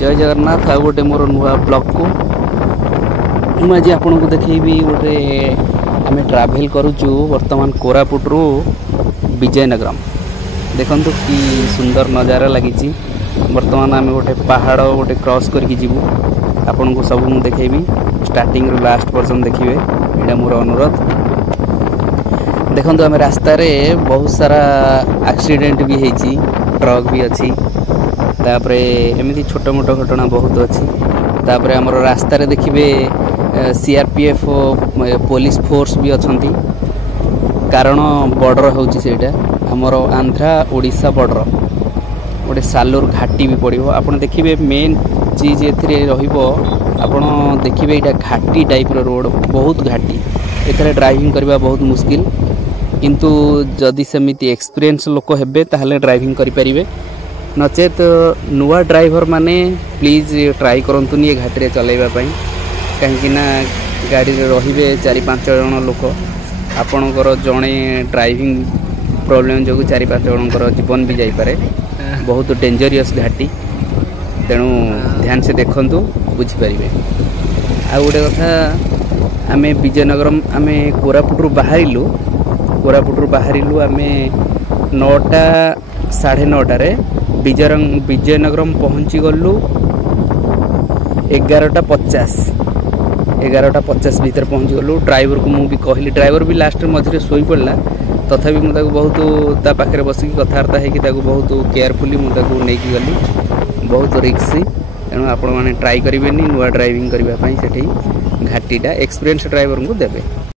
जय जगन्नाथ आ गोटे मोर नुआ ब्लॉग को मुझे आपन को देखी गोटे आम ट्रावेल करुचु वर्तमान कोरापुट रु विजयनगरम देखु कि सुंदर नजारा लगी। वर्तमान आम गोटे पहाड़ गोटे क्रॉस करके जीवु आपन को सब मुझे देखेबी स्टार्टिंग रु लास्ट पर्यटन देखिए यहाँ मोर अनुरोध। देखो आम रास्तार बहुत सारा एक्सीडेंट भी होती ट्रक भी अच्छी तापरे एमती छोट मोट घटना बहुत अच्छी। तापरे हमर रास्तार देखिए सीआरपीएफ पुलिस फोर्स भी अच्छी कारण बॉर्डर होची सेटा हमर आंध्रा ओडिशा बॉर्डर गोटे सालूर घाटी भी पड़ो आपन देखिए मेन चीज ए आपन देखिए यहाँ घाटी टाइप रोड बहुत घाटी एथरे ड्राइविंग करबा बहुत मुश्किल किंतु जदि सेमिति एक्सपीरियंस लोक हेबे ताहले ड्राइविंग करि परिबे नचेत नुआ ड्राइवर माने प्लीज ट्राई करंतुनी ये घाटी रे चलाइबा पई कहीं गाड़ी रे रहिबे 4-5 जण लोक आपणकर जड़े ड्राइविंग प्रोब्लेम जो 4-5 जनकर जीवन भी जाई पारे बहुत डेंजरियस घाटी तेणु ध्यान से देखंतु बुझिपारे। आ गोटे कथा आम विजयनगरम आम कोरापुट बाहरिलु आम 9टा 9:30 विजयनगरम पहुँची गलु 11:50 भीतर पहुँची गलु। ड्राइवर को मुझे कहली ड्राइवर भी लास्ट मझे शोई पड़ा तथापि मुझे बहुत पाखे बसिक कथबार्ता है बहुत केयरफुली मुझे नहीं गली बहुत रिक्सी तेणु आपण मैंने ट्राई करेंगे नुआ ड्राइविंग करने घाटीटा एक्सपीरियंस ड्राइवर को देवे।